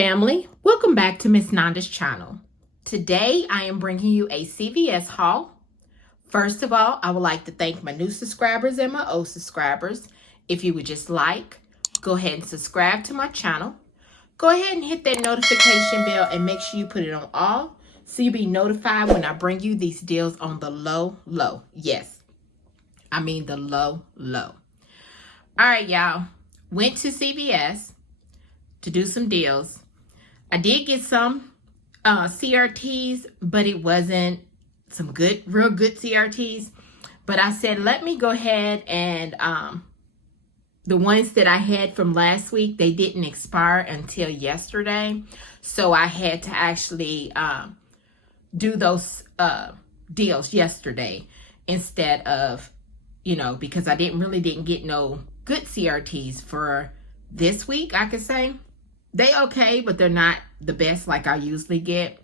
family, welcome back to Miss Nanda's channel. Today I am bringing you a CVS haul. First of all, I would like to thank my new subscribers and my old subscribers. If you would just go ahead and subscribe to my channel. Go ahead and hit that notification bell and make sure you put it on all so you'll be notified when I bring you these deals on the low. Yes, I mean the low. All right, y'all. Went to CVS to do some deals. I did get some CRTs, but it wasn't some real good CRTs. But I said, let me go ahead and the ones that I had from last week, they didn't expire until yesterday. So I had to actually do those deals yesterday instead of, because I didn't get no good CRTs for this week, I could say. They okay, but they're not the best like I usually get.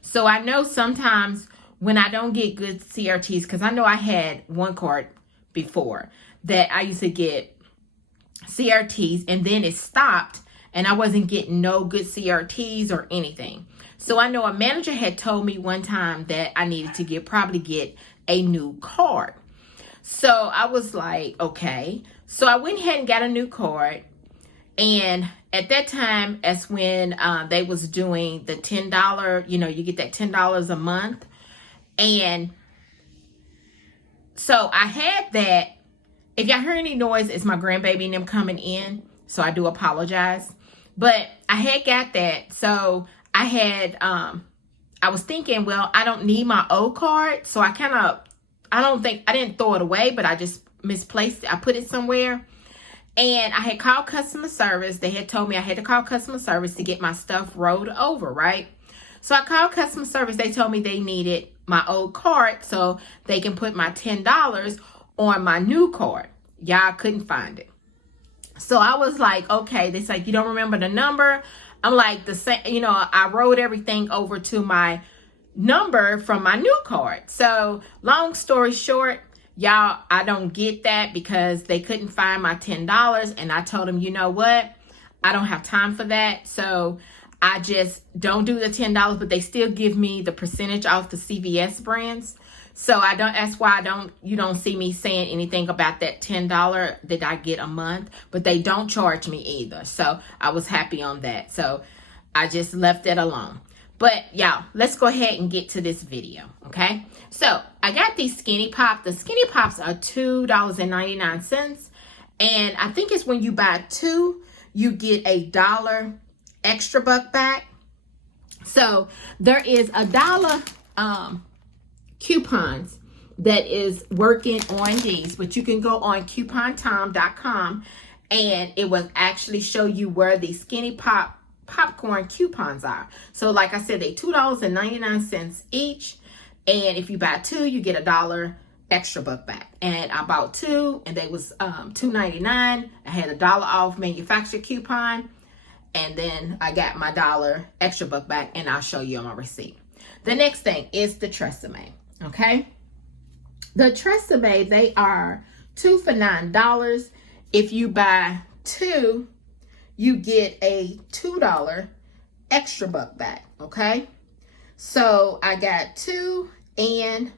So I know sometimes when I don't get good CRTs, because I know I had one card before that I used to get CRTs and then it stopped and I wasn't getting no good CRTs or anything. So I know a manager had told me one time that I needed to probably get a new card. So I was like, okay. So I went ahead and got a new card. And at that time, that's when they was doing the $10, you get that $10 a month. And so I had that. If y'all hear any noise, it's my grandbaby and them coming in. So I do apologize. But I had got that. So I had, I was thinking, well, I don't need my old card. So I didn't throw it away, but I just misplaced it. I put it somewhere. And I had called customer service. They had told me I had to call customer service to get my stuff rolled over, right? So I called customer service. They told me they needed my old card so they can put my $10 on my new card. Y'all couldn't find it. So I was like, okay. They said, you don't remember the number? I'm like, the same, I wrote everything over to my number from my new card. So long story short, y'all, I don't get that because they couldn't find my $10. And I told them, you know what? I don't have time for that. So I just don't do the $10, but they still give me the percentage off the CVS brands. So that's why you don't see me saying anything about that $10 that I get a month, but they don't charge me either. So I was happy on that. So I just left it alone. But y'all, let's go ahead and get to this video, okay? So I got these Skinny Pop. The Skinny Pops are $2.99. And I think it's when you buy two, you get $1 extra buck back. So there is $1 coupons that is working on these. But you can go on coupontom.com and it will actually show you where the Skinny popcorn coupons are. So like I said, they $2.99 each. And if you buy two, you get $1 extra buck back. And I bought two and they was $2.99. I had $1 off manufacturer coupon. And then I got my $1 extra buck back and I'll show you on my receipt. The next thing is the Chere'er. Okay. The Chere'er, they are 2 for $9. If you buy two, you get a $2 extra buck back. Okay. So I got two, and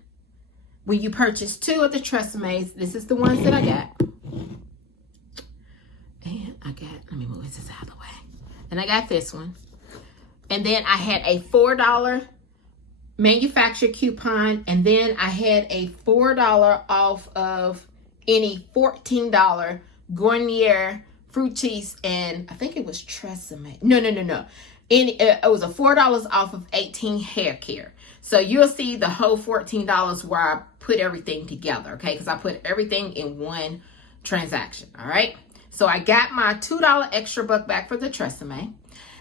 when you purchase two of the Chere'ers, this is the ones that I got. And let me move this out of the way. And I got this one. And then I had a $4 manufacturer coupon, and then I had a $4 off of any $14 Garnier Fructis, and I think it was Tresemme. No. It was a $4 off of 18 hair care. So you'll see the whole $14 where I put everything together, okay? Because I put everything in one transaction, all right? So I got my $2 extra buck back for the Tresemme.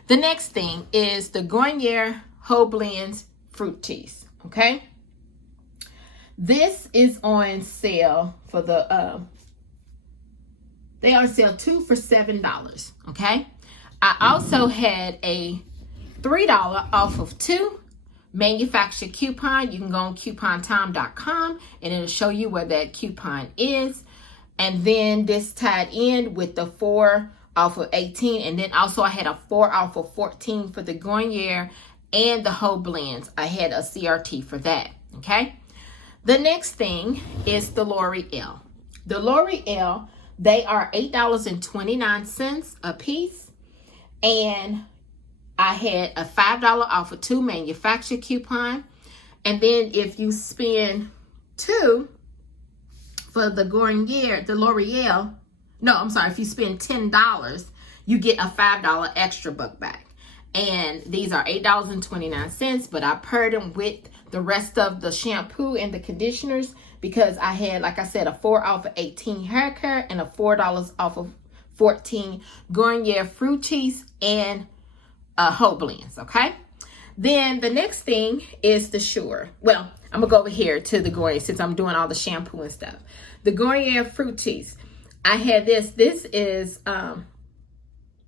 The next thing is the Garnier Whole Blends Fructis, okay? This is on sale for they on sale 2 for $7, okay? I also had a $3 off of two manufacturer coupon. You can go on coupontom.com and it'll show you where that coupon is. And then this tied in with the 4 off of 18. And then also I had a 4 off of 14 for the Garnier and the whole blends. I had a CRT for that, okay? The next thing is the L'Oreal. The L'Oreal, they are $8.29 a piece. And I had a $5 off of 2 manufacturer coupon. And then if you spend 2 for the Garnier, the L'Oreal, no, I'm sorry, if you spend $10, you get a $5 extra buck back. And these are $8.29, but I paired them with the rest of the shampoo and the conditioners because I had, like I said, a 4 off of 18 hair care and a $4 off of 14 Garnier Fructis and whole blends, okay? Then the next thing is the Chere'er. Well, I'm going to go over here to the Garnier since I'm doing all the shampoo and stuff. The Garnier Fructis. I had this. This is, no,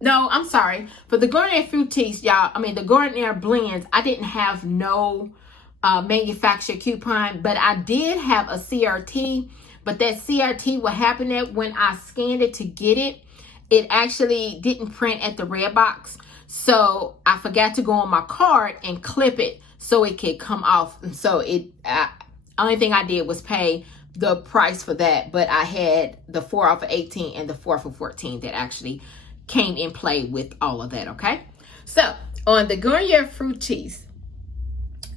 I'm sorry. For the Garnier Fructis, y'all, I mean, the Garnier blends, I didn't have no manufacturer coupon, but I did have a CRT. But that CRT, what happened that when I scanned it to get it, it actually didn't print at the red box. So I forgot to go on my card and clip it so it could come off. And so only thing I did was pay the price for that. But I had the 4 off of 18 and the 4 off of 14 that actually came in play with all of that, okay? So on the Garnier Fructis,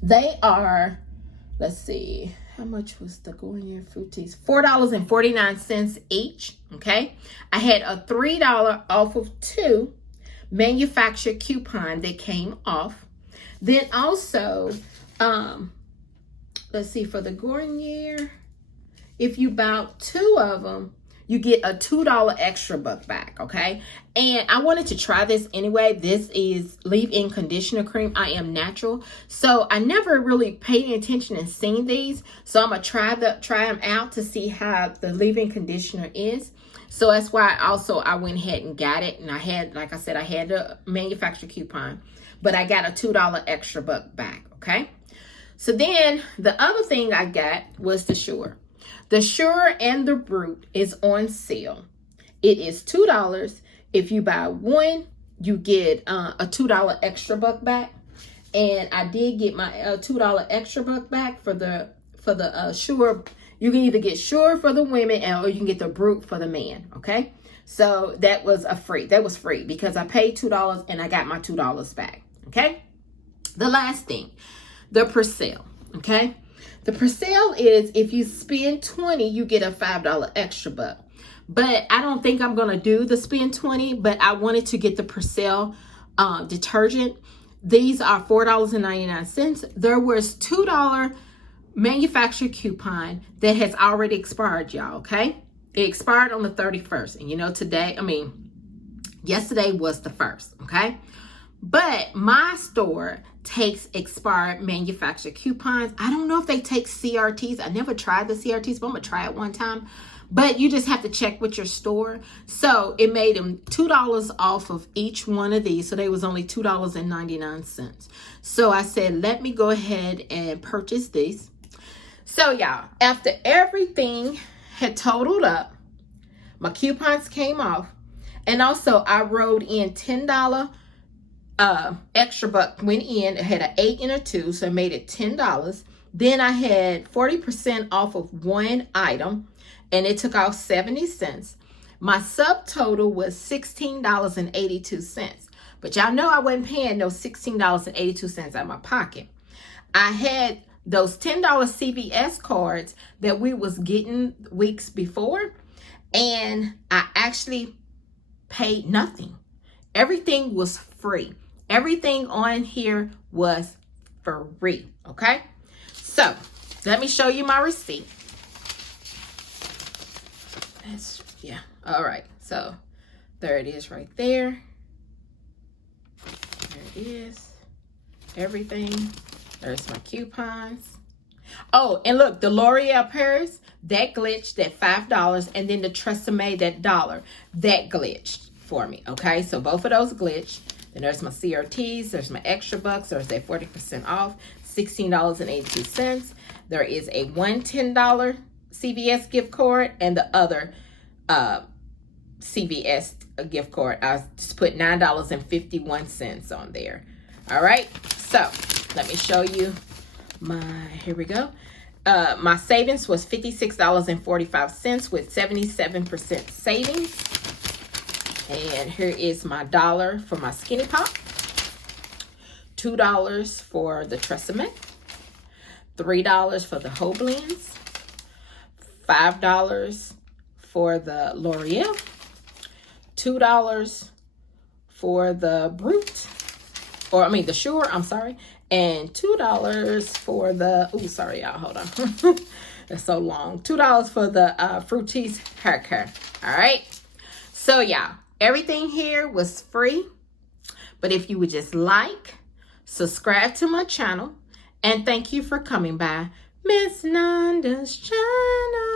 they are, let's see, how much was the Garnier Fructis? $4.49 each, okay? I had a $3 off of 2 manufacturer coupon that came off. Then also, let's see, for the Garnier, if you bought 2 of them, you get a $2 extra buck back, okay? And I wanted to try this anyway. This is leave-in conditioner cream. I am natural, so I never really paid attention and seen these. So I'm gonna try them out to see how the leave-in conditioner is. So that's why I went ahead and got it. And I had, like I said, I had the manufacturer coupon, but I got a $2 extra buck back, okay? So then the other thing I got was the Chere'er. The Chere'er and the Brute is on sale. It is $2. If you buy 1, you get a $2 extra buck back. And I did get my $2 extra buck back for the Chere'er. You can either get Chere'er for the women or you can get the Brute for the man, okay? So that was free. That was free because I paid $2 and I got my $2 back, okay? The last thing, the Percel, okay? The Percel is if you spend 20, you get a $5 extra buck. But I don't think I'm going to do the spend 20, but I wanted to get the Percel detergent. These are $4.99. There was $2 manufacturer coupon that has already expired, y'all, okay? It expired on the 31st. And you know, yesterday was the 1st, okay? But my store takes expired manufacturer coupons. I don't know if they take CRTs. I never tried the CRTs, but I'm going to try it one time. But you just have to check with your store. So it made them $2 off of each one of these. So they was only $2.99. So I said, let me go ahead and purchase these. So y'all, after everything had totaled up, my coupons came off. And also I wrote in $10 extra buck went in. It had an 8 and a 2, so it made it $10. Then I had 40% off of one item, and it took off 70 cents. My subtotal was $16.82. But y'all know I wasn't paying no $16.82 out of my pocket. I had those $10 CVS cards that we was getting weeks before, and I actually paid nothing. Everything was free. Everything on here was free, okay? So, let me show you my receipt. All right. So, there it is right there. There it is. Everything. There's my coupons. Oh, and look, the L'Oreal purse, that glitched at $5, and then the Tresemme, that $1, that glitched for me, okay? So, both of those glitched. Then there's my CRTs, there's my extra bucks, there's that 40% off, $16.82. There is a $110 CVS gift card, and the other CVS gift card. I just put $9.51 on there. All right, so let me show you here we go. My savings was $56.45 with 77% savings. And here is my $1 for my Skinny Pop, $2 for the Tresemme, $3 for the Whole Blends, $5 for the L'Oreal, $2 for the the Sure, I'm sorry, and $2 for the, oh, sorry, y'all, hold on. It's so long. $2 for the Fructis hair care. All right. So, y'all, everything here was free. But if you would just like, subscribe to my channel, and thank you for coming by Miss Nanda's channel.